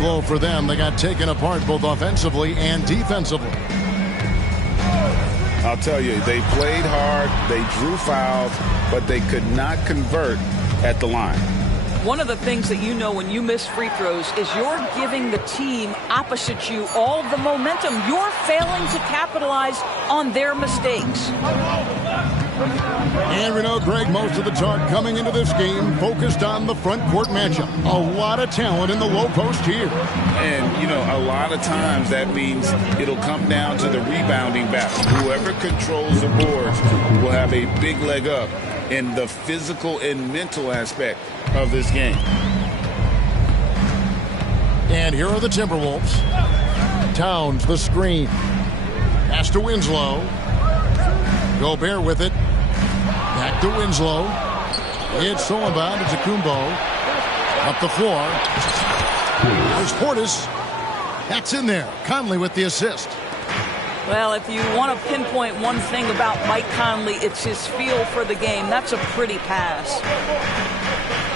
blow for them. They got taken apart both offensively and defensively. I'll tell you, they played hard, they drew fouls, but they could not convert at the line. One of the things that you know when you miss free throws is you're giving the team opposite you all the momentum. You're failing to capitalize on their mistakes. And we know, Greg, most of the talk coming into this game focused on the front court matchup. A lot of talent in the low post here. And, you know, a lot of times that means it'll come down to the rebounding battle. Whoever controls the boards will have a big leg up in the physical and mental aspect of this game. And here are the Timberwolves. Towns, the screen. Pass to Winslow. Gobert with it. Back to Winslow. It's Solomon to Kumbo. Up the floor. There's Portis. That's in there. Conley with the assist. Well, if you want to pinpoint one thing about Mike Conley, it's his feel for the game. That's a pretty pass.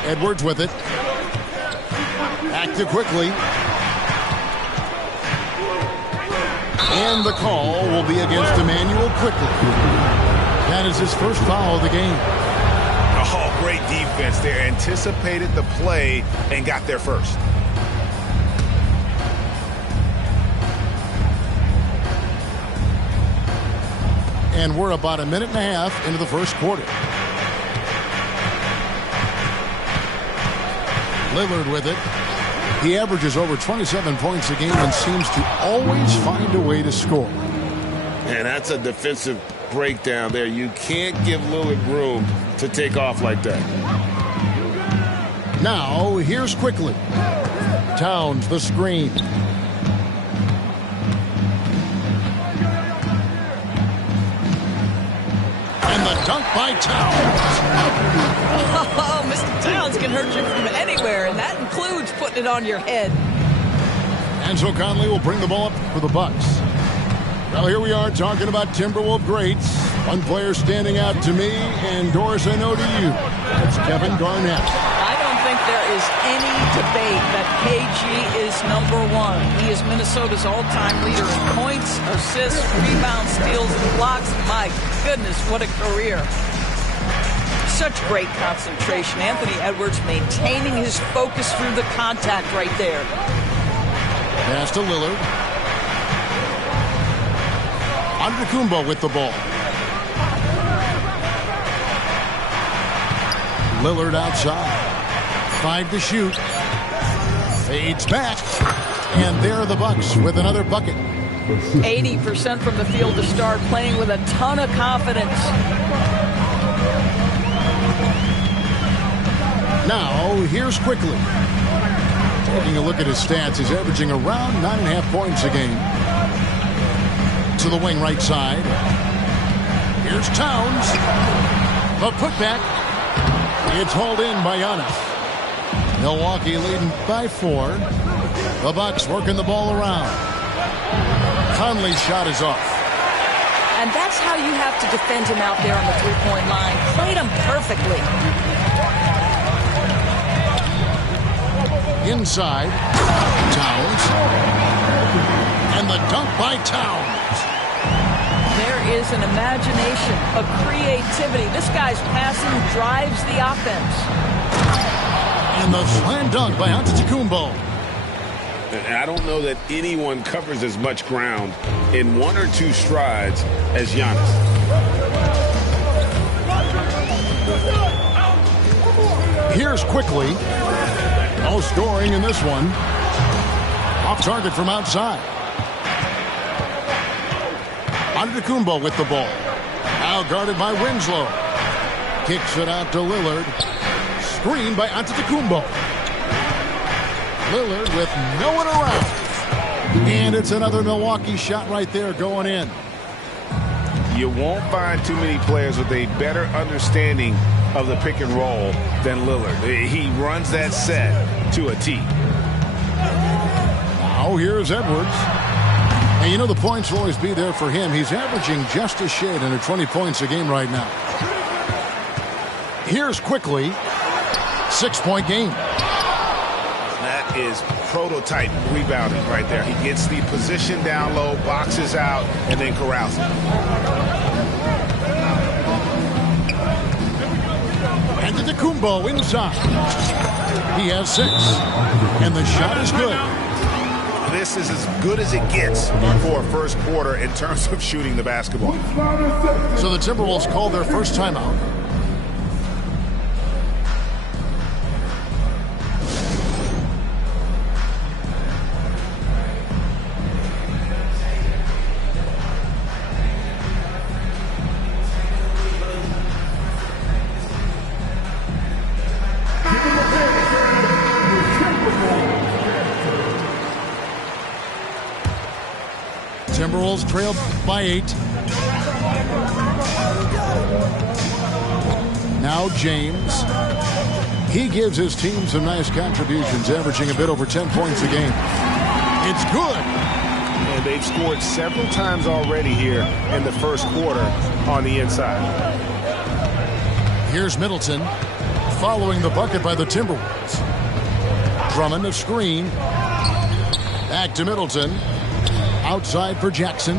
Edwards with it. Back to Quickly. And the call will be against Immanuel Quickly. That is his first foul of the game. Oh, great defense there. Anticipated the play and got there first. And we're about a minute and a half into the first quarter. Lillard with it. He averages over 27 points a game and seems to always find a way to score. And that's a defensive breakdown there. You can't give Lillard room to take off like that. Now, here's Quickly. Towns, the screen. And the dunk by Towns. Oh, Mr. Towns can hurt you from anywhere, and that includes putting it on your head. And so Conley will bring the ball up for the Bucks. Well, here we are talking about Timberwolves greats. One player standing out to me, and Doris, I know to you. That's Kevin Garnett. I don't think there is any debate that KG is number one. He is Minnesota's all-time leader in points, assists, rebounds, steals, and blocks. My goodness, what a career. Such great concentration. Anthony Edwards maintaining his focus through the contact right there. Pass to Lillard. Antetokounmpo with the ball. Lillard outside. 5 to shoot. Fades back. And there are the Bucks with another bucket. 80% from the field to start, playing with a ton of confidence. Now, here's Quickly. Taking a look at his stats, he's averaging around 9.5 points a game. To the wing right side. Here's Towns. The putback. It's hauled in by Giannis. Milwaukee leading by 4. The Bucks working the ball around. Conley's shot is off. And that's how you have to defend him out there on the three-point line. Played him perfectly. Inside. Towns. And the dunk by Towns. There is an imagination, a creativity. This guy's passing drives the offense. And the slam dunk by Antetokounmpo. And I don't know that anyone covers as much ground in 1 or 2 strides as Giannis. Here's Quickly. No scoring in this one. Off target from outside. Antetokounmpo with the ball. Now guarded by Winslow. Kicks it out to Lillard. Screen by Antetokounmpo. Lillard with no one around. And it's another Milwaukee shot right there going in. You won't find too many players with a better understanding of the pick and roll than Lillard. He runs that set to a T. Now here's Edwards. And you know the points will always be there for him. He's averaging just a shade under 20 points a game right now. Here's Quickly. 6-point game. That is prototype rebounding right there. He gets the position down low, boxes out, and then corrals it. And Antetokounmpo inside. He has 6. And the shot is good. This is as good as it gets for a first quarter in terms of shooting the basketball. So the Timberwolves call their first timeout. Timberwolves trailed by 8. Now James. He gives his team some nice contributions, averaging a bit over 10 points a game. It's good. And they've scored several times already here in the first quarter on the inside. Here's Middleton following the bucket by the Timberwolves. Drummond a screen. Back to Middleton. Outside for Jackson.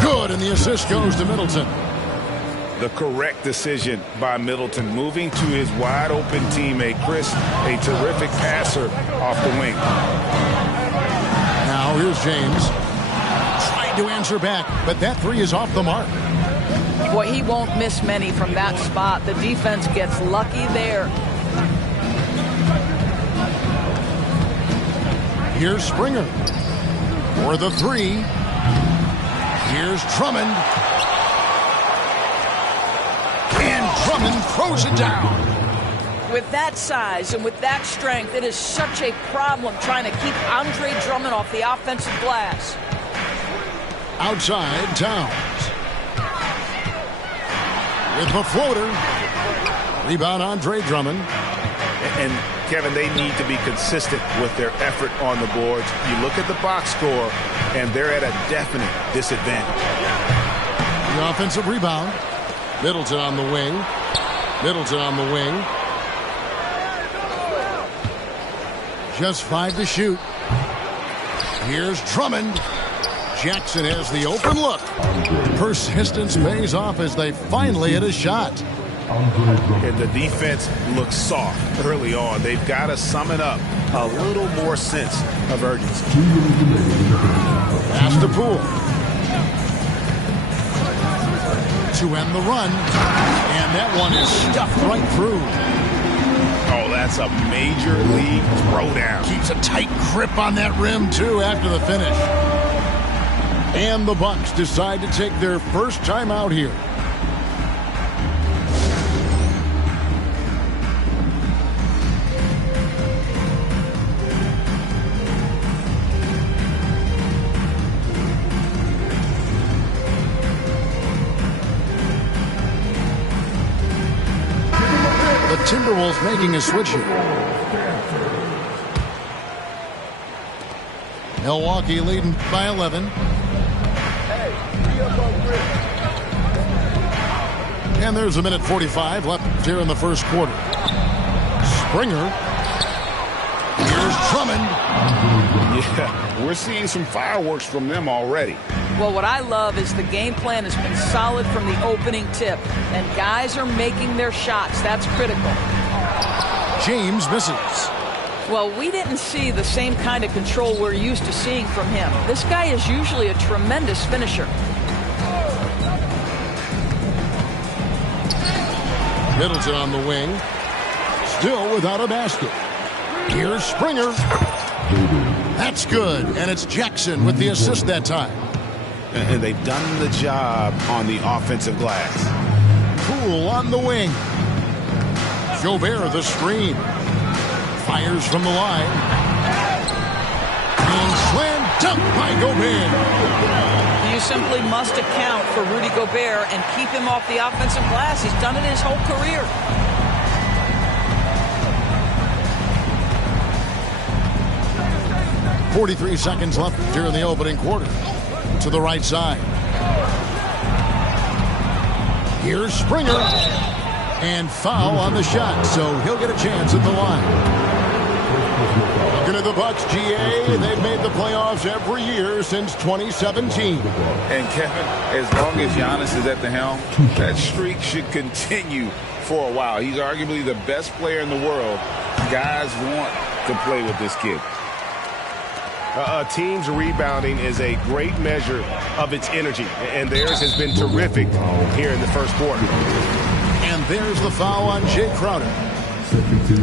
Good, and the assist goes to Middleton. The correct decision by Middleton, moving to his wide-open teammate, Chris, a terrific passer off the wing. Now here's James. Trying to answer back, but that 3 is off the mark. Boy, he won't miss many from that spot. The defense gets lucky there. Here's Springer. For the 3. Here's Drummond. And Drummond throws it down. With that size and with that strength, it is such a problem trying to keep Andre Drummond off the offensive glass. Outside, Towns. With the floater. Rebound, Andre Drummond. And Kevin, they need to be consistent with their effort on the boards. You look at the box score, and they're at a definite disadvantage. The offensive rebound. Middleton on the wing. Middleton on the wing. Just 5 to shoot. Here's Drummond. Jackson has the open look. Persistence pays off as they finally hit a shot. And the defense looks soft early on. They've got to sum it up. A little more sense of urgency. Pass to Poole. To end the run. And that one is stuffed right through. Oh, that's a major league throwdown. Keeps a tight grip on that rim, too, after the finish. And the Bucks decide to take their first time out here. Timberwolves making a switch here. Milwaukee leading by 11. And there's 1:45 left here in the first quarter. Springer. Here's Drummond. Yeah, we're seeing some fireworks from them already. Well, what I love is the game plan has been solid from the opening tip, and guys are making their shots. That's critical. James misses. Well, we didn't see the same kind of control we're used to seeing from him. This guy is usually a tremendous finisher. Middleton on the wing. Still without a basket. Here's Springer. That's good, and it's Jackson with the assist that time. And they've done the job on the offensive glass. Poole on the wing. Gobert the screen. Fires from the line. And slam dunk by Gobert. You simply must account for Rudy Gobert and keep him off the offensive glass. He's done it his whole career. .43 seconds left here in the opening quarter. To the right side. Here's Springer. And foul on the shot, so he'll get a chance at the line. Looking at the Bucks, GA, they've made the playoffs every year since 2017. And Kevin, as long as Giannis is at the helm, that streak should continue for a while. He's arguably the best player in the world. Guys want to play with this kid. A team's rebounding is a great measure of its energy, and theirs has been terrific here in the first quarter. And there's the foul on Jay Crowder.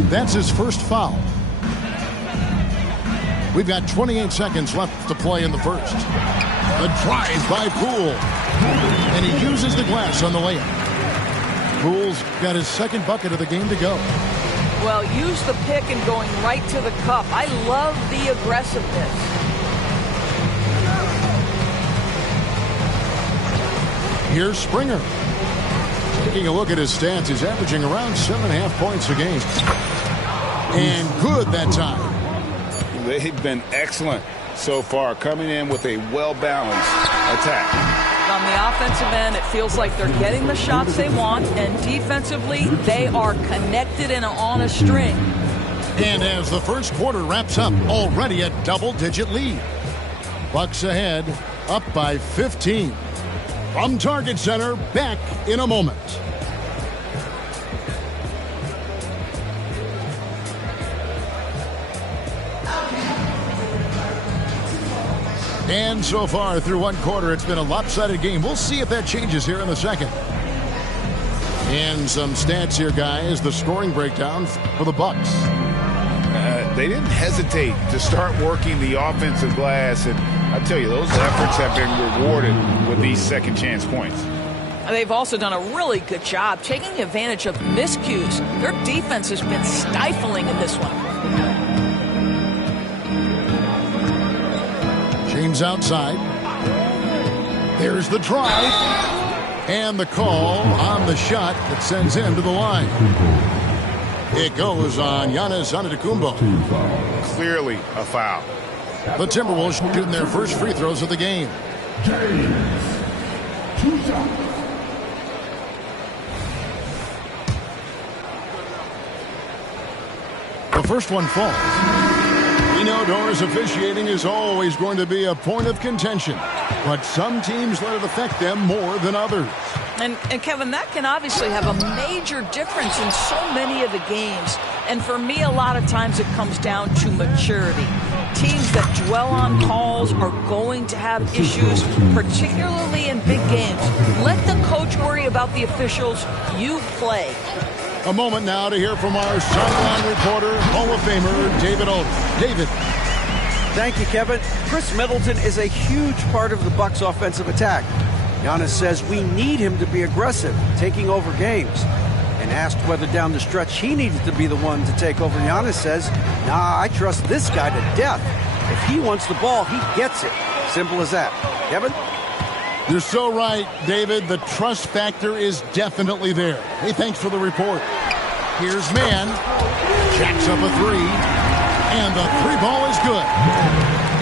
That's his first foul. We've got 28 seconds left to play in the first. The drive by Poole. And he uses the glass on the layup. Poole's got his second bucket of the game to go. Well, use the pick and going right to the cup. I love the aggressiveness. Here's Springer. Taking a look at his stats, he's averaging around 7.5 points a game. And good that time. They've been excellent so far, coming in with a well-balanced attack. On the offensive end, it feels like they're getting the shots they want, and defensively, they are connected and on a string. And as the first quarter wraps up, already a double-digit lead. Bucks ahead, up by 15. From Target Center, back in a moment. And so far through one quarter, it's been a lopsided game. We'll see if that changes here in the second. And some stats here, guys. The scoring breakdown for the Bucks. They didn't hesitate to start working the offensive glass, and I tell you, those efforts have been rewarded with these second chance points. They've also done a really good job taking advantage of miscues. Their defense has been stifling in this one. James outside. There's the drive. And the call on the shot that sends him to the line. It goes on Giannis Antetokounmpo. Clearly a foul. The Timberwolves shooting their first free throws of the game. The first one falls. We know Doris officiating is always going to be a point of contention, but some teams let it affect them more than others. And Kevin, that can obviously have a major difference in so many of the games. And for me, a lot of times it comes down to maturity. Teams that dwell on calls are going to have issues, particularly in big games. Let the coach worry about the officials. You play. A moment now to hear from our sideline reporter, Hall of Famer David Aldridge. David. Thank you, Kevin. Chris Middleton is a huge part of the Bucks' offensive attack. Giannis says we need him to be aggressive, taking over games. And asked whether down the stretch he needed to be the one to take over, Giannis says, nah, I trust this guy to death. If he wants the ball, he gets it. Simple as that. Kevin? You're so right, David. The trust factor is definitely there. Hey, thanks for the report. Here's Mann. Jacks up a three. And the three ball is good.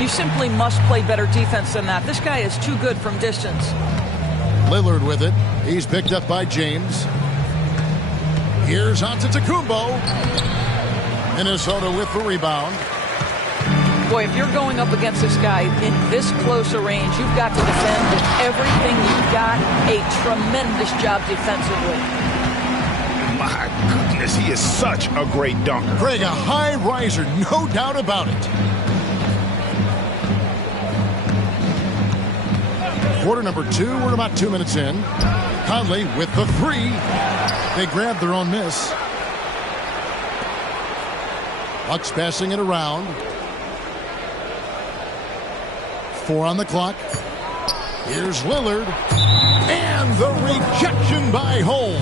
You simply must play better defense than that. This guy is too good from distance. Lillard with it. He's picked up by James. Here's Antetokounmpo. Minnesota with the rebound. Boy, if you're going up against this guy in this close a range, you've got to defend with everything you've got. A tremendous job defensively. My goodness, he is such a great dunker. Craig, a high riser, no doubt about it. Quarter number 2, we're about 2 minutes in. Conley with the three. They grabbed their own miss. Bucks passing it around. 4 on the clock. Here's Lillard. And the rejection by Holmes.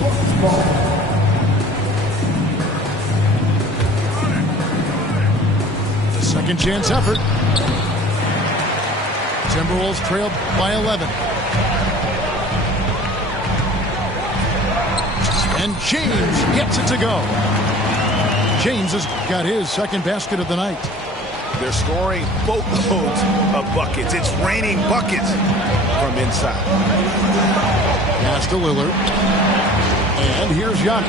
The second chance effort. Timberwolves trailed by 11. And James gets it to go. James has got his second basket of the night. They're scoring boatloads of buckets. It's raining buckets from inside. Pass to Lillard. And here's Giannis.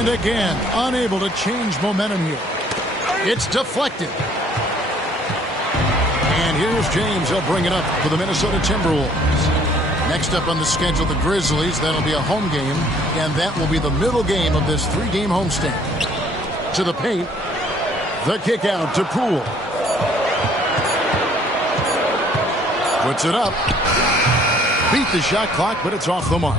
And again, unable to change momentum here. It's deflected. And here's James. He'll bring it up for the Minnesota Timberwolves. Next up on the schedule, the Grizzlies. That'll be a home game, and that will be the middle game of this 3-game homestand. To the paint. The kick out to Poole. Puts it up. Beat the shot clock, but it's off the mark.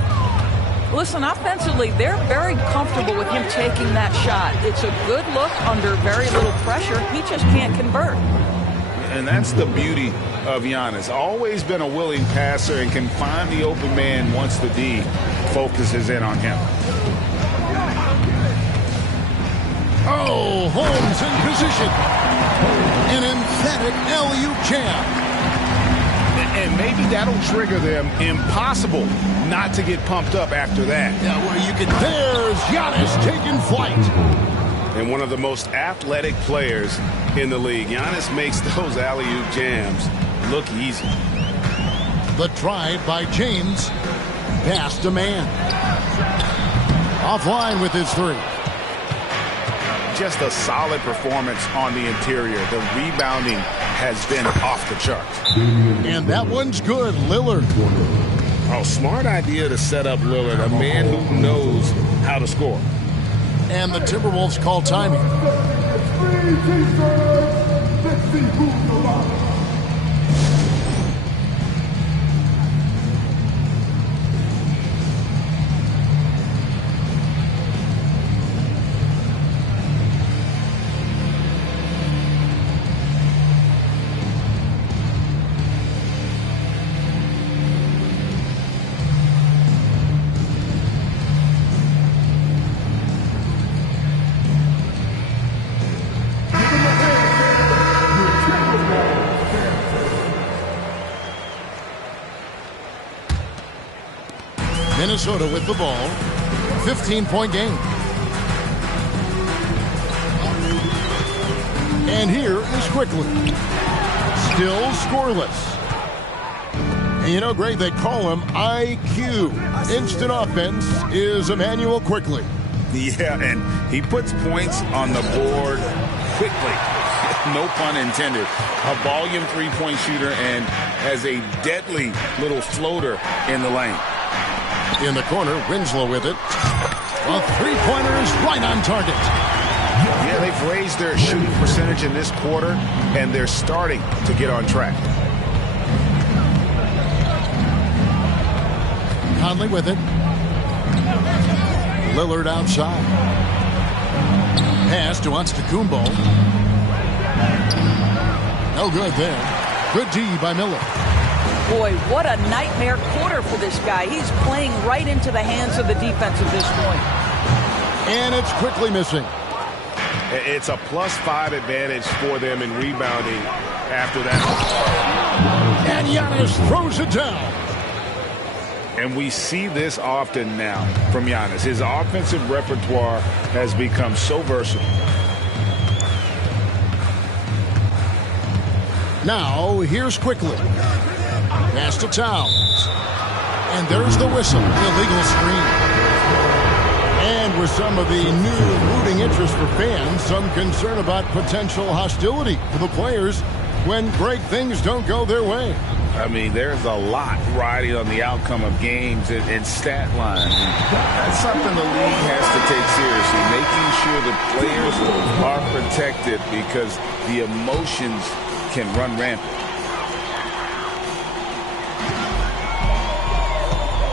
Listen, offensively, they're very comfortable with him taking that shot. It's a good look under very little pressure. He just can't convert. And that's the beauty of Giannis. Always been a willing passer and can find the open man once the D focuses in on him. Oh, Holmes in position. An emphatic alley-oop jam. And maybe that'll trigger them. Impossible not to get pumped up after that. Yeah, well, you can. There's Giannis taking flight. And one of the most athletic players in the league. Giannis makes those alley-oop jams look easy. The drive by James. Past a man. Offline with his 3. Just a solid performance on the interior. The rebounding has been off the charts. And that one's good. Lillard. Oh, smart idea to set up Lillard, a man who knows how to score. And the Timberwolves call timing. Minnesota with the ball. 15-point game. And here is Quickly. Still scoreless. And you know, Greg, they call him IQ. Instant offense is Immanuel Quickly. Yeah, and he puts points on the board quickly. No pun intended. A volume 3-point shooter and has a deadly little floater in the lane. In the corner, Winslow with it. A 3-pointer is right on target. Yeah, they've raised their shooting percentage in this quarter, and they're starting to get on track. Conley with it. Lillard outside. Pass to Antetokounmpo. No good there. Good D by Miller. Boy, what a nightmare quarter for this guy. He's playing right into the hands of the defense at this point. And it's Quickly missing. It's a +5 advantage for them in rebounding after that. And Giannis throws it down. And we see this often now from Giannis. His offensive repertoire has become so versatile. Now, here's Quickly. Pass to Towns. And there's the whistle. Illegal screen. And with some of the new rooting interest for fans, some concern about potential hostility for the players when great things don't go their way. I mean, there's a lot riding on the outcome of games and stat lines. And that's something the league has to take seriously, making sure the players are protected because the emotions can run rampant.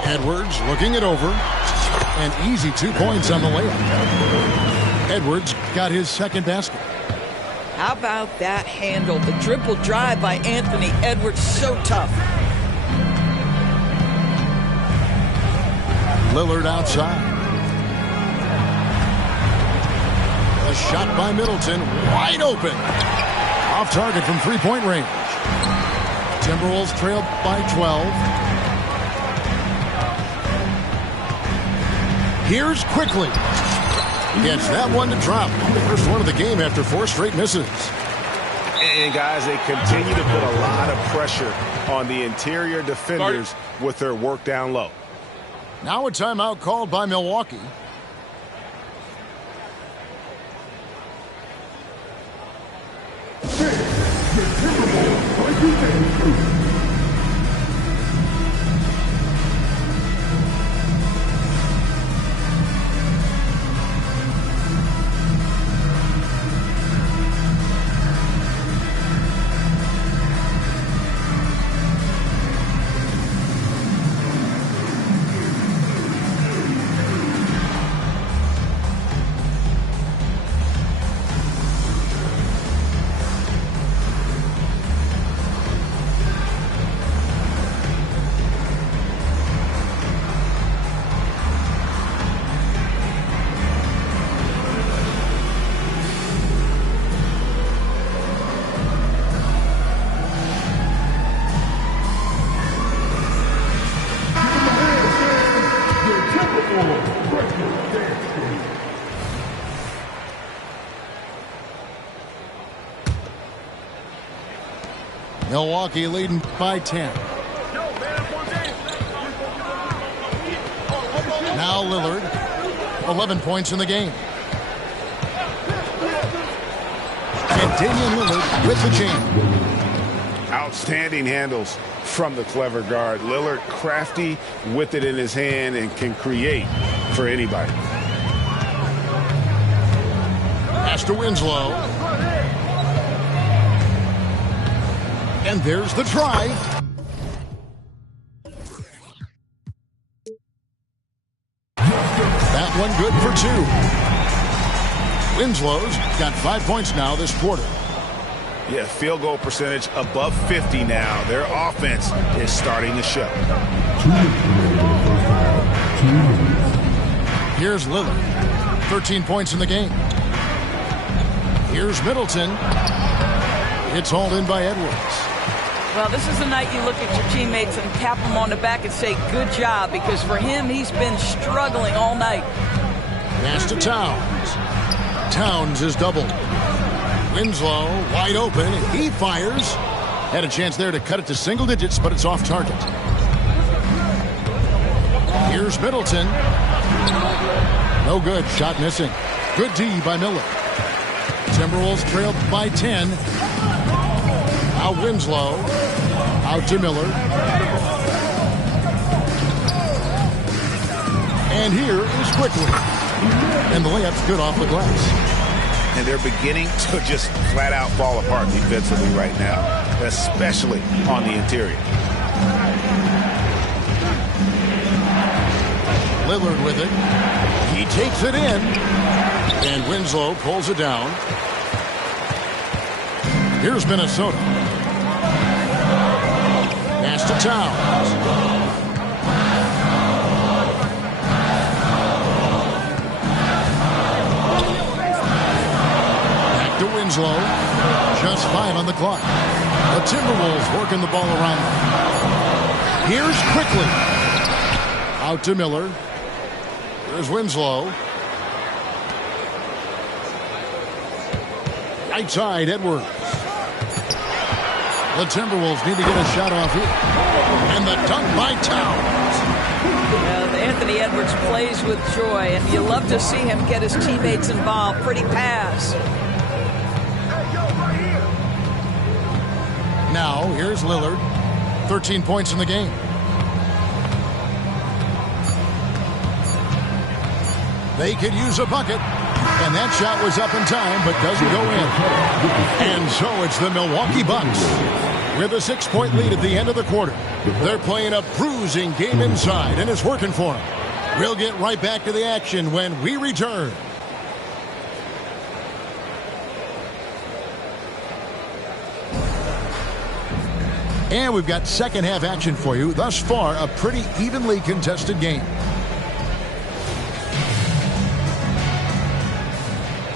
Edwards looking it over. An easy 2 points on the layup. Edwards got his second basket. How about that handle? The dribble drive by Anthony Edwards, so tough. Lillard outside. A shot by Middleton, wide open. Off target from 3-point range. Timberwolves trail by 12. Here's Quickly. Gets that one to drop. The first one of the game after 4 straight misses. And guys, they continue to put a lot of pressure on the interior defenders with their work down low. Now a timeout called by Milwaukee. Milwaukee leading by 10. Now Lillard, 11 points in the game. And Damian Lillard with the jam. Outstanding handles from the clever guard. Lillard crafty with it in his hand and can create for anybody. Pass to Winslow. And there's the drive. That one good for 2. Winslow's got 5 points now this quarter. Yeah, field goal percentage above 50 now. Their offense is starting to show. Here's Lillard. 13 points in the game. Here's Middleton. It's hauled in by Edwards. Well, this is the night you look at your teammates and tap them on the back and say, good job, because for him, he's been struggling all night. Pass to Towns. Towns is doubled. Winslow wide open. He fires. Had a chance there to cut it to single digits, but it's off target. Here's Middleton. No good. Shot missing. Good D by Miller. Timberwolves trailed by 10. Now Winslow. Out to Miller. And here is Quickly. And the layup's good off the glass. And they're beginning to just flat out fall apart defensively right now, especially on the interior. Lillard with it. He takes it in. And Winslow pulls it down. Here's Minnesota. Pass to Towns. Back to Winslow. Just 5 on the clock. The Timberwolves working the ball around. Here's Quickly. Out to Miller. There's Winslow. Right side, Edwards. The Timberwolves need to get a shot off here. And the dunk by Towns. Anthony Edwards plays with joy, and you love to see him get his teammates involved. Pretty pass. Now, here's Lillard. 13 points in the game. They could use a bucket. And that shot was up in time, but doesn't go in. And so it's the Milwaukee Bucks with a 6-point lead at the end of the quarter. They're playing a bruising game inside, and it's working for them. We'll get right back to the action when we return. And we've got second half action for you. Thus far, a pretty evenly contested game.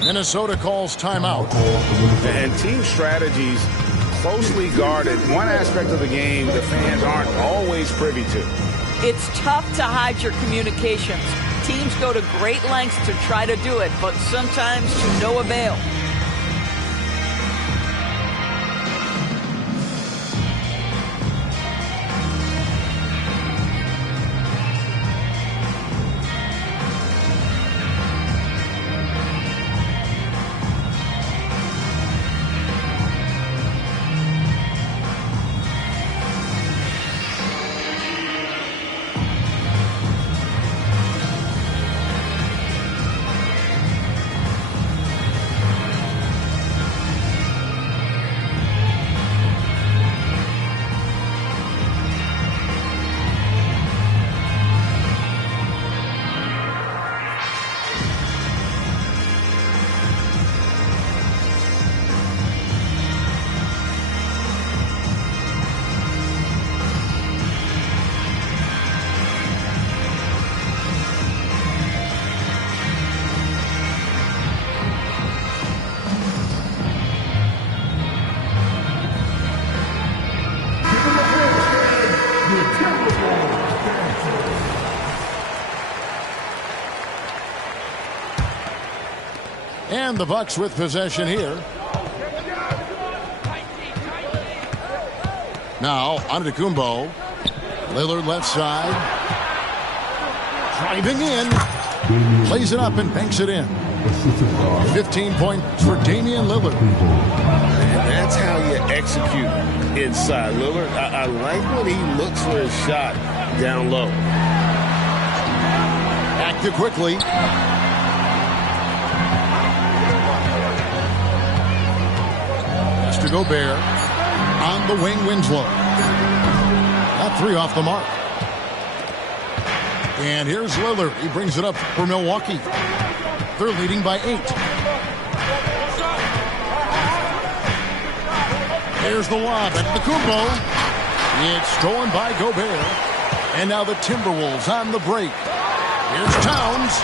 Minnesota calls timeout. And team strategies closely guarded. One aspect of the game the fans aren't always privy to. It's tough to hide your communications. Teams go to great lengths to try to do it, but sometimes to no avail. And the Bucks with possession here. Now, Antetokounmpo. Lillard left side. Driving in. Plays it up and banks it in. 15 points for Damian Lillard. And that's how you execute inside. Lillard, I like when he looks for his shot down low. Active quickly. Pass to Gobert. On the wing, Winslow. That three off the mark. And here's Lillard. He brings it up for Milwaukee. They're leading by 8. Here's the lob at Antetokounmpo. It's stolen by Gobert. And now the Timberwolves on the break. Here's Towns.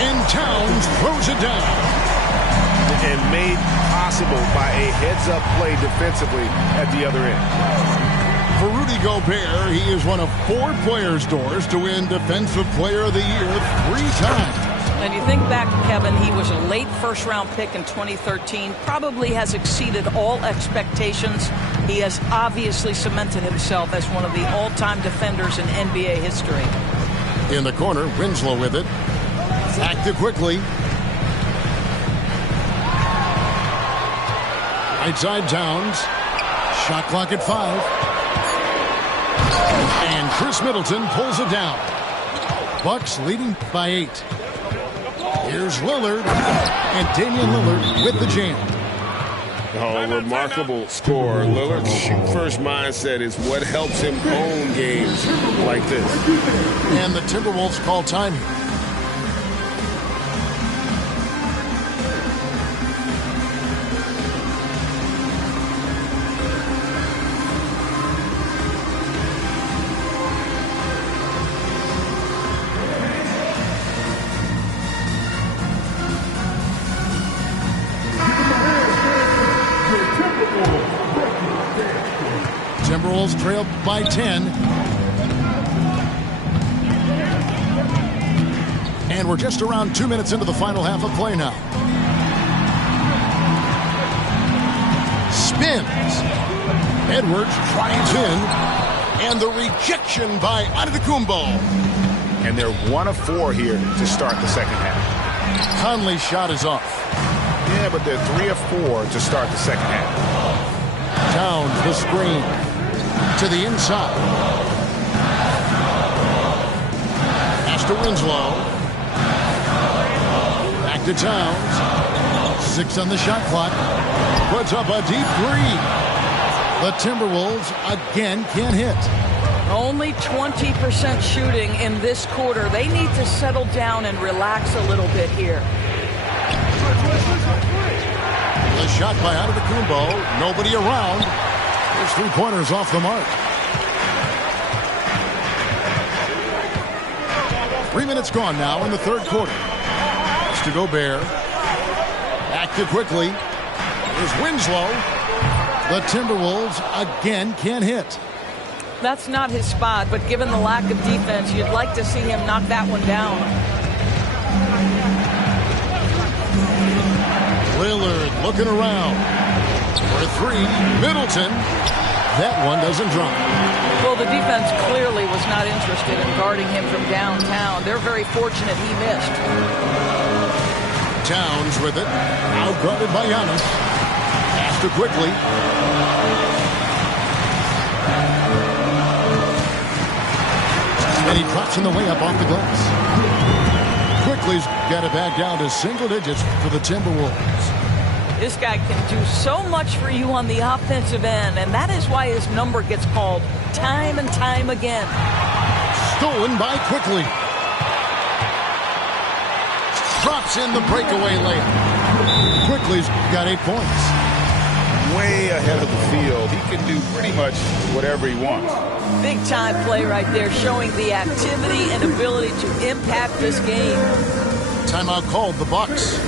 And Towns throws it down. And made possible by a heads-up play defensively at the other end. For Rudy Gobert, he is one of 4 players, Doris, to win Defensive Player of the Year 3 times. And you think back, Kevin, he was a late first-round pick in 2013, probably has exceeded all expectations. He has obviously cemented himself as one of the all-time defenders in NBA history. In the corner, Winslow with it. Active quickly. Right side Towns. Shot clock at 5. And Chris Middleton pulls it down. Bucks leading by 8. Here's Lillard. And Damian Lillard with the jam. Oh, remarkable score. Lillard's shoot-first mindset is what helps him own games like this. And the Timberwolves call time. Timberwolves trail by 10. And we're just around 2 minutes into the final half of play now. Spins. Edwards drives in. And the rejection by Antetokounmpo. And they're 1 of 4 here to start the second half. Conley's shot is off. Yeah, but they're 3 of 4 to start the second half. Towns the screen. To the inside. Pass to Winslow. Back to Towns. 6 on the shot clock. Puts up a deep 3. The Timberwolves again can't hit. Only 20% shooting in this quarter. They need to settle down and relax a little bit here. The shot by Antetokounmpo. Nobody around. There's 3-pointers off the mark. 3 minutes gone now in the third quarter. It's to Gobert. Active quickly. Here's Winslow. The Timberwolves again can't hit. That's not his spot, but given the lack of defense, you'd like to see him knock that one down. Lillard looking around. For 3, Middleton. That one doesn't drop. Well, the defense clearly was not interested in guarding him from downtown. They're very fortunate he missed. Towns with it. Out guarded by Giannis. Pass to quickly. And he drops in the layup off the glass. Quickly's got it back down to single digits for the Timberwolves. This guy can do so much for you on the offensive end, and that is why his number gets called time and time again. Stolen by Quickly. Drops in the breakaway layup. Quickly's got 8 points. Way ahead of the field. He can do pretty much whatever he wants. Big time play right there, showing the activity and ability to impact this game. Timeout called the Bucks.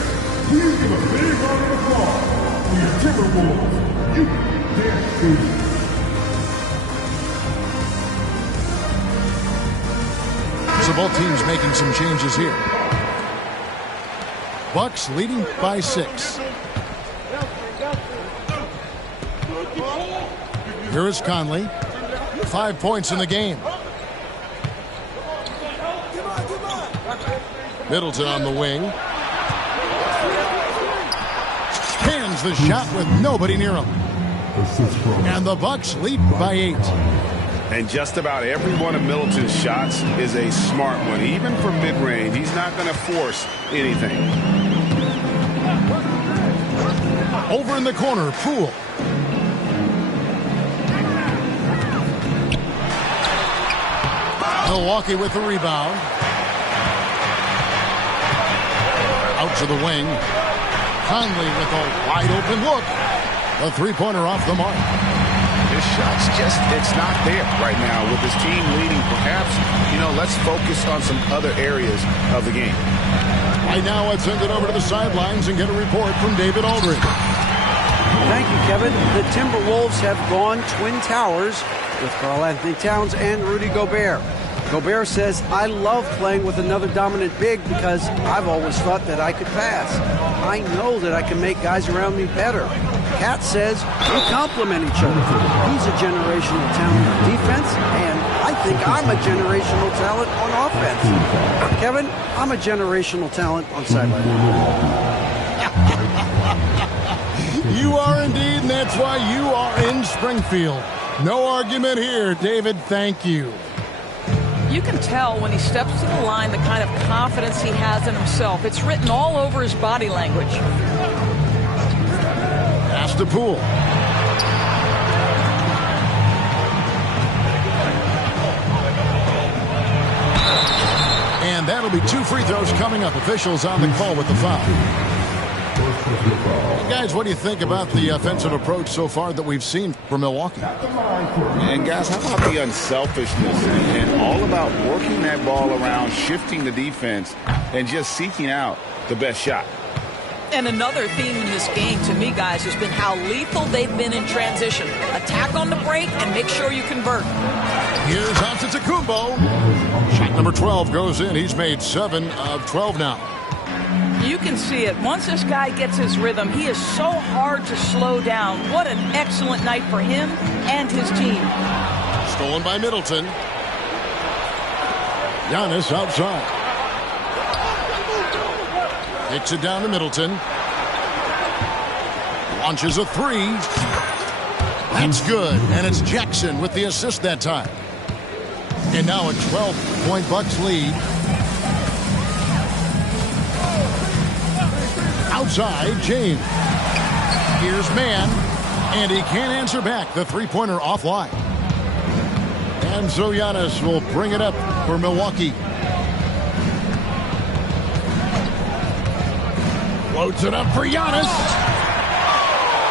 Please give a big round of applause for your Timberwolves. You dance team. So both teams making some changes here. Bucks leading by 6. Here is Conley. 5 points in the game. Middleton on the wing. Hands the shot with nobody near him. And the Bucks lead by 8. And just about every one of Middleton's shots is a smart one. Even from mid-range, he's not going to force anything. Over in the corner, Poole. Milwaukee with the rebound. Out to the wing. Conley with a wide open look. A three-pointer off the mark. His shot's just, it's not there right now with his team leading. Perhaps, let's focus on some other areas of the game. Right now, let's send it over to the sidelines and get a report from David Aldridge. Thank you, Kevin. The Timberwolves have gone Twin Towers with Karl-Anthony Towns and Rudy Gobert. Gobert says, I love playing with another dominant big because I've always thought that I could pass. I know that I can make guys around me better. Cat says, we complement each other. He's a generational talent on defense, and I think I'm a generational talent on offense. Kevin, I'm a generational talent on sideline. You are indeed, and that's why you are in Springfield. No argument here, David. Thank you. You can tell when he steps to the line the kind of confidence he has in himself. It's written all over his body language. Pass to Poole. And that'll be 2 free throws coming up. Officials on the call with the foul. Guys, what do you think about the offensive approach so far that we've seen from Milwaukee? And guys, how about the unselfishness and all about working that ball around, shifting the defense, and just seeking out the best shot? And another theme in this game to me, guys, has been how lethal they've been in transition. Attack on the break and make sure you convert. Here's Antetokounmpo. Shot number 12 goes in. He's made 7 of 12 now. You can see it. Once this guy gets his rhythm, he is so hard to slow down. What an excellent night for him and his team. Stolen by Middleton. Giannis outside. Kicks it down to Middleton. Launches a 3. That's good. And it's Jackson with the assist that time. And now a 12-point Bucks lead. Outside, James. Here's Mann, and he can't answer back. The three-pointer offline. And so Giannis will bring it up for Milwaukee. Floats it up for Giannis.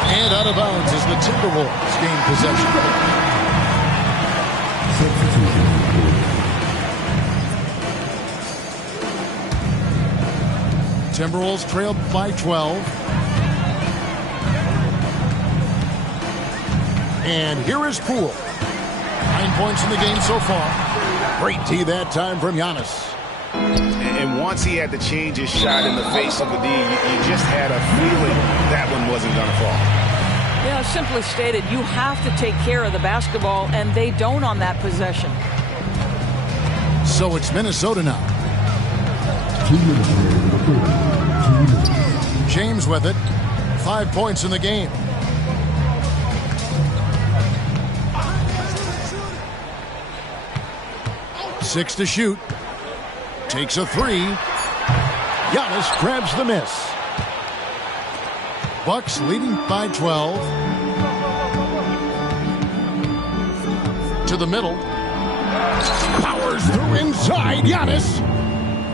And out of bounds as the Timberwolves gain possession. Timberwolves trailed by 12. And here is Poole. 9 points in the game so far. Great D that time from Giannis. And once he had to change his shot in the face of the D, you just had a feeling that one wasn't going to fall. Yeah, simply stated, you have to take care of the basketball, and they don't on that possession. So it's Minnesota now. James with it. 5 points in the game. Six to shoot. Takes a 3. Giannis grabs the miss. Bucks leading by 12. To the middle. Powers through inside. Giannis.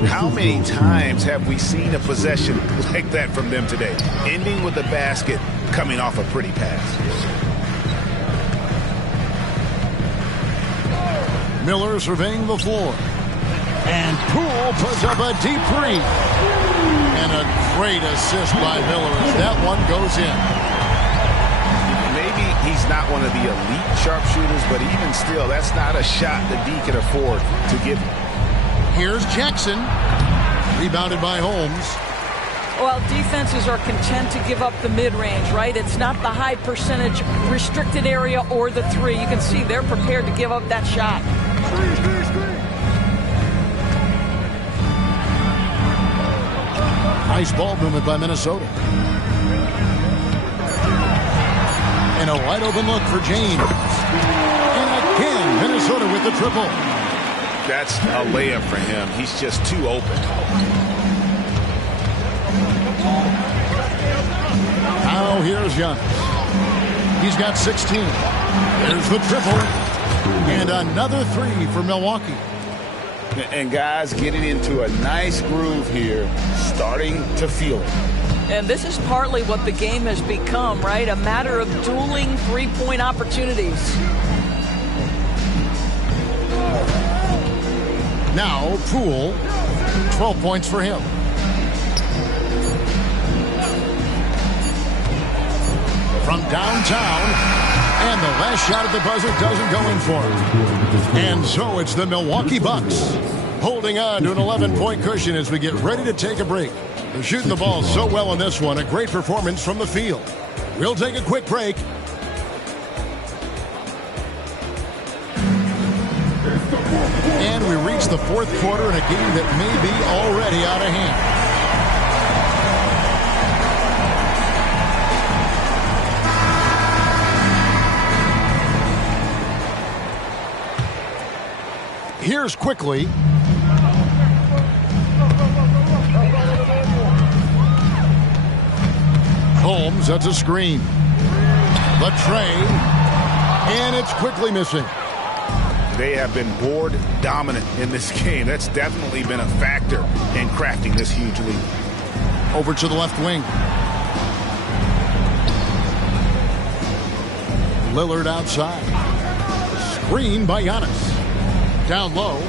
How many times have we seen a possession like that from them today? Ending with a basket, coming off a pretty pass. Miller surveying the floor. And Poole puts up a deep 3. And a great assist by Miller as that one goes in. Maybe he's not one of the elite sharpshooters, but even still, that's not a shot that D can afford to give him. Here's Jackson. Rebounded by Holmes. Well, defenses are content to give up the mid-range, right? It's not the high percentage restricted area or the three. You can see they're prepared to give up that shot. Nice ball movement by Minnesota. And a wide open look for James. And again, Minnesota with the triple. That's a layup for him. He's just too open. Now here's Giannis. He's got 16. There's the triple. And another three for Milwaukee. And guys getting into a nice groove here, starting to feel it. And this is partly what the game has become, right? A matter of dueling three-point opportunities. Now, Poole, 12 points for him. From downtown, and the last shot at the buzzer doesn't go in for it. And so it's the Milwaukee Bucks holding on to an 11-point cushion as we get ready to take a break. They're shooting the ball so well in this one, a great performance from the field. We'll take a quick break. And we reach the fourth quarter in a game that may be already out of hand. Here's quickly. Holmes, that's a screen. The tray. And it's quickly missing. They have been board dominant in this game. That's definitely been a factor in crafting this huge lead. Over to the left wing. Lillard outside. Screen by Giannis. Down low.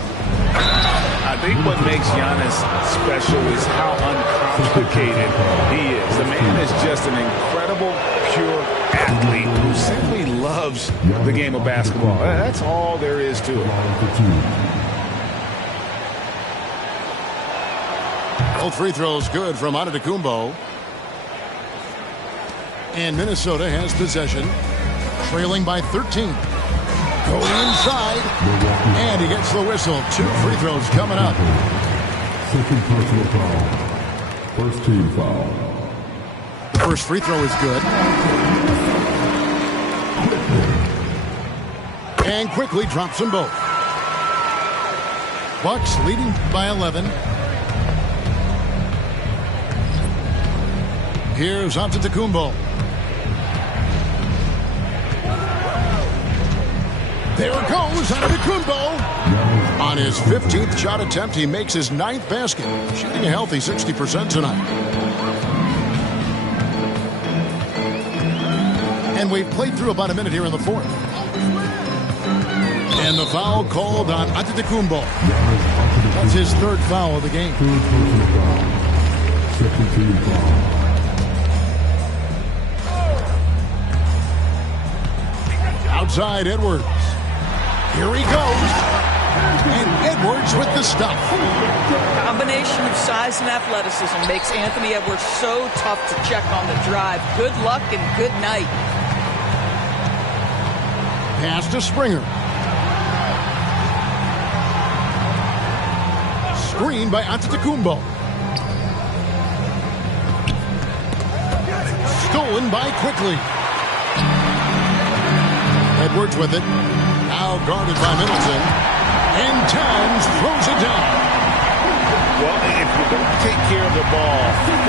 I think what makes Giannis special is how uncomplicated he is. The man is just an incredible, pure athlete who simply loves the game of basketball. That's all there is to it. Both free throws good from Antetokounmpo. And Minnesota has possession, trailing by 13. Going inside, and he gets the whistle. 2 free throws coming up. Second personal foul. First team foul. The first free throw is good. And quickly drops them both. Bucks leading by 11. Here's Antetokounmpo. There goes Antetokounmpo. On his 15th shot attempt, he makes his 9th basket, shooting a healthy 60% tonight. And we've played through about a minute here in the fourth. And the foul called on Antetokounmpo. That's his 3rd foul of the game. Second team foul. Outside Edwards. Here he goes. And Edwards with the stuff. Combination of size and athleticism makes Anthony Edwards so tough to check on the drive. Good luck and good night. Pass to Springer. Screen by Antetokounmpo. Stolen by Quickly. Edwards with it. Now guarded by Middleton. And Towns throws it down. Well, if you don't take care of the ball,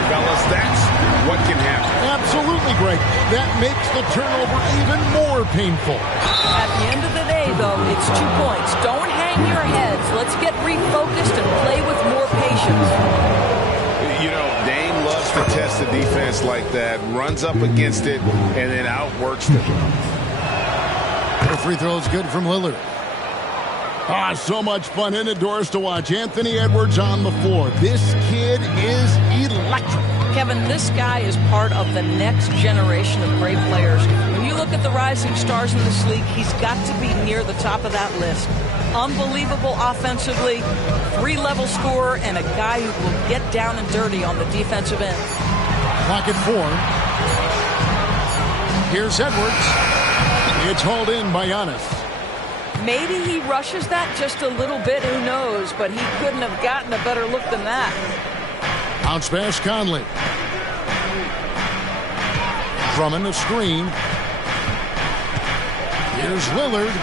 fellas, that's what can happen. Absolutely great. That makes the turnover even more painful. At the end of the day, though, it's 2 points. Don't hang your heads. Let's get refocused and play with more patience. You know, Dame loves to test the defense like that, runs up against it, and then outworks them. The free throw is good from Lillard. So much fun indoors to watch. Anthony Edwards on the floor. This kid is electric. Kevin, this guy is part of the next generation of great players. When you look at the rising stars in this league, he's got to be near the top of that list. Unbelievable offensively, 3-level scorer, and a guy who will get down and dirty on the defensive end. Clock at 4. Here's Edwards. It's hauled in by Giannis. Maybe he rushes that just a little bit, who knows, but he couldn't have gotten a better look than that. Bounce pass, Conley. Drummond a screen. Here's Lillard.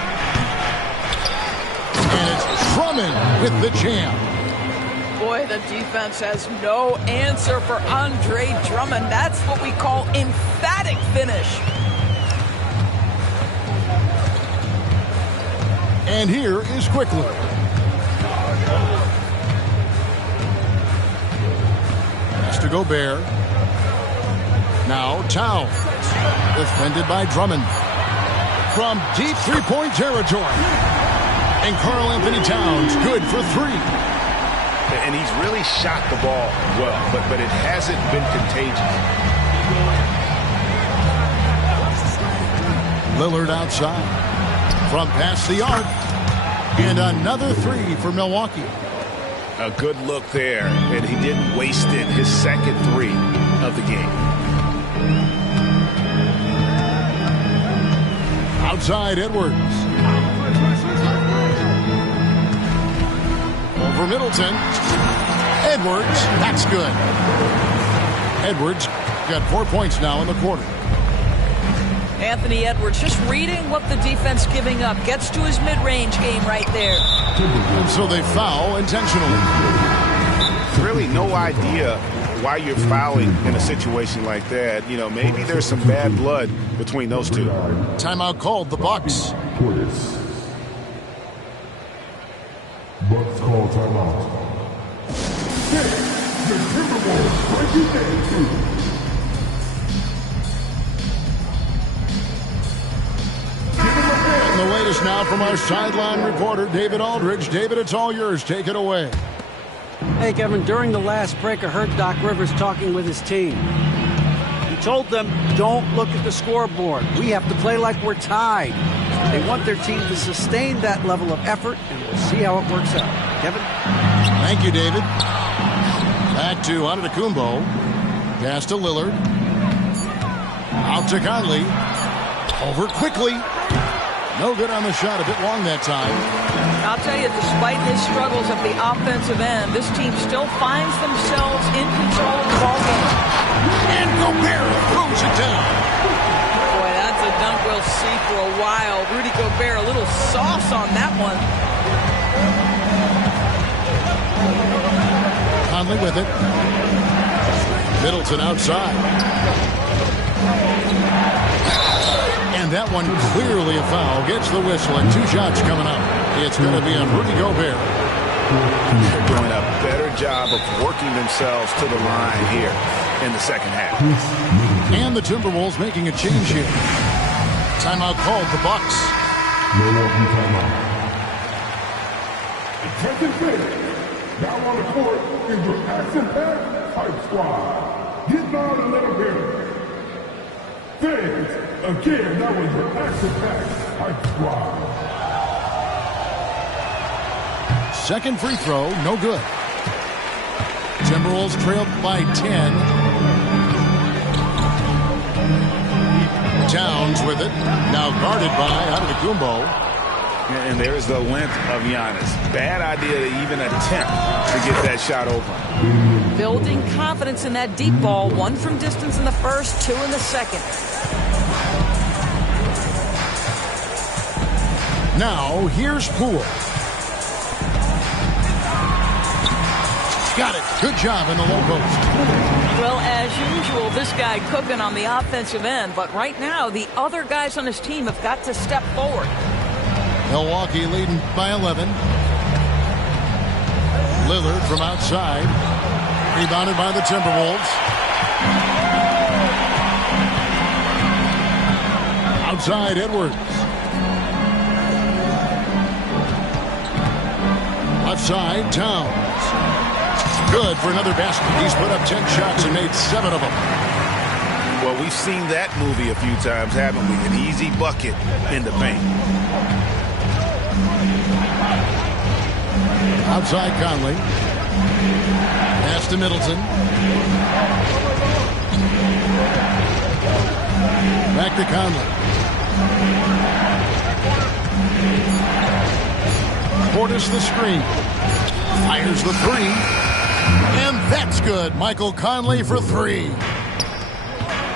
And it's Drummond with the jam. Boy, the defense has no answer for Andre Drummond. That's what we call emphatic finish. And here is Quickly. Pass to Gobert. Now Towns. Defended by Drummond. From deep three-point territory. And Karl Anthony Towns good for 3. And he's really shot the ball well, but it hasn't been contagious. Lillard outside. From past the arc. And another 3 for Milwaukee. A good look there, and he didn't waste it. His second 3 of the game. Outside Edwards. Over Middleton. Edwards. That's good. Edwards got 4 points now in the quarter. Anthony Edwards just reading what the defense giving up. Gets to his mid-range game right there. And so they foul intentionally. Really no idea why you're fouling in a situation like that. You know, maybe there's some bad blood between those two. Timeout called the Bucks. Bucks call timeout. The Timberwolves break it down. And the latest now from our sideline reporter, David Aldridge. David, it's all yours. Take it away. Hey, Kevin, during the last break, I heard Doc Rivers talking with his team. He told them, don't look at the scoreboard. We have to play like we're tied. They want their team to sustain that level of effort, and we'll see how it works out. Kevin? Thank you, David. Back to Antetokounmpo. Pass to Lillard. Out to Conley. Over quickly. No good on the shot. A bit long that time. I'll tell you, despite his struggles at the offensive end, this team still finds themselves in control of the ball game. And Gobert throws it down. Boy, that's a dunk we'll see for a while. Rudy Gobert, a little sauce on that one. Conley with it. Middleton outside. And that one clearly a foul. Gets the whistle and 2 shots coming up. It's going to be on Rudy Gobert. They're doing a better job of working themselves to the line here in the second half. And the Timberwolves making a change here. Timeout called the Bucks. Milwaukee timeout. Attention fans. Now on the court is your action-packed hype squad. Get loud and let them hear it. Fans, again, that was your action-packed hype squad. Second free throw, no good. Timberwolves trailed by 10. Towns with it. Now guarded by Antetokounmpo. And there's the length of Giannis. Bad idea to even attempt to get that shot open. Building confidence in that deep ball. 1 from distance in the first, 2 in the second. Now, here's Poole. Got it. Good job in the low post. Well, as usual, this guy cooking on the offensive end. But right now, the other guys on his team have got to step forward. Milwaukee leading by 11. Lillard from outside. Rebounded by the Timberwolves. Outside, Edwards. Left side, Towns. Good for another basket. He's put up 10 shots and made 7 of them. Well, we've seen that movie a few times, haven't we? An easy bucket in the paint. Outside Conley. Pass to Middleton. Back to Conley. Portis the screen. Fires the three. And that's good. Michael Conley for three.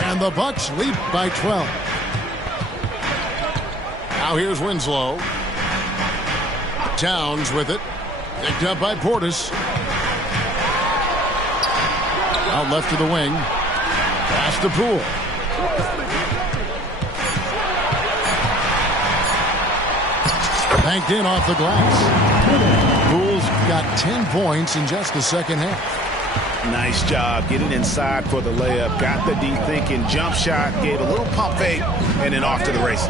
And the Bucks lead by 12. Now here's Winslow. Towns with it. Picked up by Portis. Out left to the wing. Pass to Poole. Banked in off the glass. Poole's got 10 points in just the second half. Nice job getting inside for the layup. Got the deep thinking jump shot. Gave a little pump fake. And then off to the races.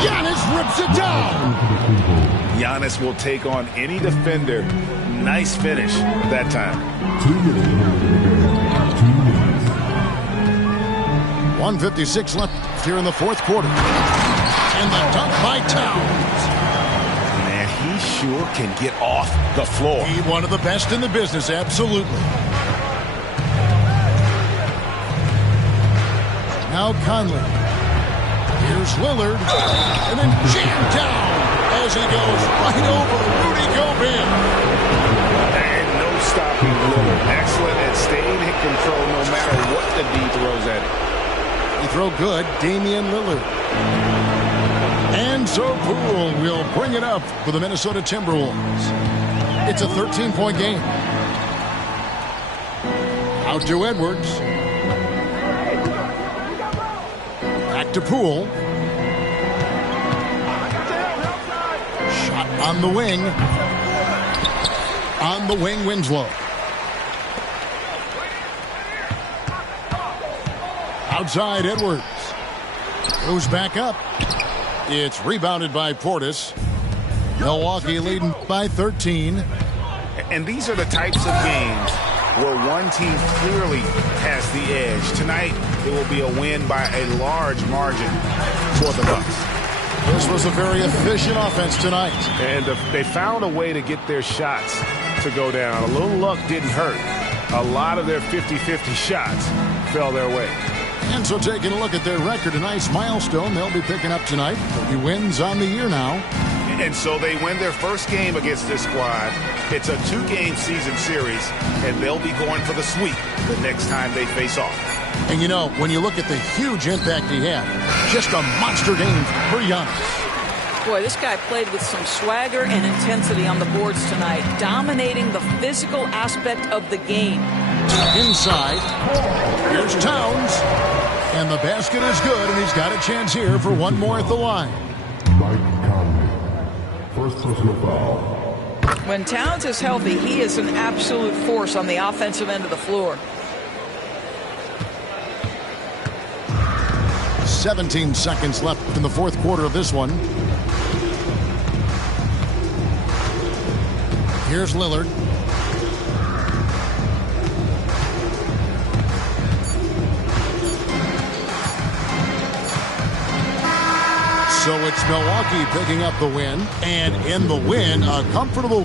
Giannis rips it down. Giannis will take on any defender. Nice finish that time. 1:56 left here in the fourth quarter. And the dunk by Towns. Man, he sure can get off the floor. He's one of the best in the business, absolutely. Now Conley. Here's Lillard. And then jammed down as he goes right over Rudy Gobert. And no stopping Lillard. Excellent at staying in control no matter what the D throws at him. He throw good, Damian Lillard. And so Poole will bring it up for the Minnesota Timberwolves. It's a 13-point game. Out to Edwards. Back to Poole. Shot on the wing. On the wing, Winslow. Outside Edwards. Goes back up. It's rebounded by Portis. Milwaukee leading by 13. And these are the types of games where one team clearly has the edge. Tonight, it will be a win by a large margin for the Bucks. This was a very efficient offense tonight. And they found a way to get their shots to go down. A little luck didn't hurt. A lot of their 50-50 shots fell their way. And so taking a look at their record, a nice milestone they'll be picking up tonight. 30 wins on the year now. And so they win their first game against this squad. It's a 2-game season series, and they'll be going for the sweep the next time they face off. And you know, when you look at the huge impact he had, just a monster game for Giannis. Boy, this guy played with some swagger and intensity on the boards tonight, dominating the physical aspect of the game. Inside, here's Towns, and the basket is good, and he's got a chance here for one more at the line. Mike Conley, first personal foul. When Towns is healthy, he is an absolute force on the offensive end of the floor. 17 seconds left in the fourth quarter of this one. Here's Lillard. So it's Milwaukee picking up the win, and in the win, a comfortable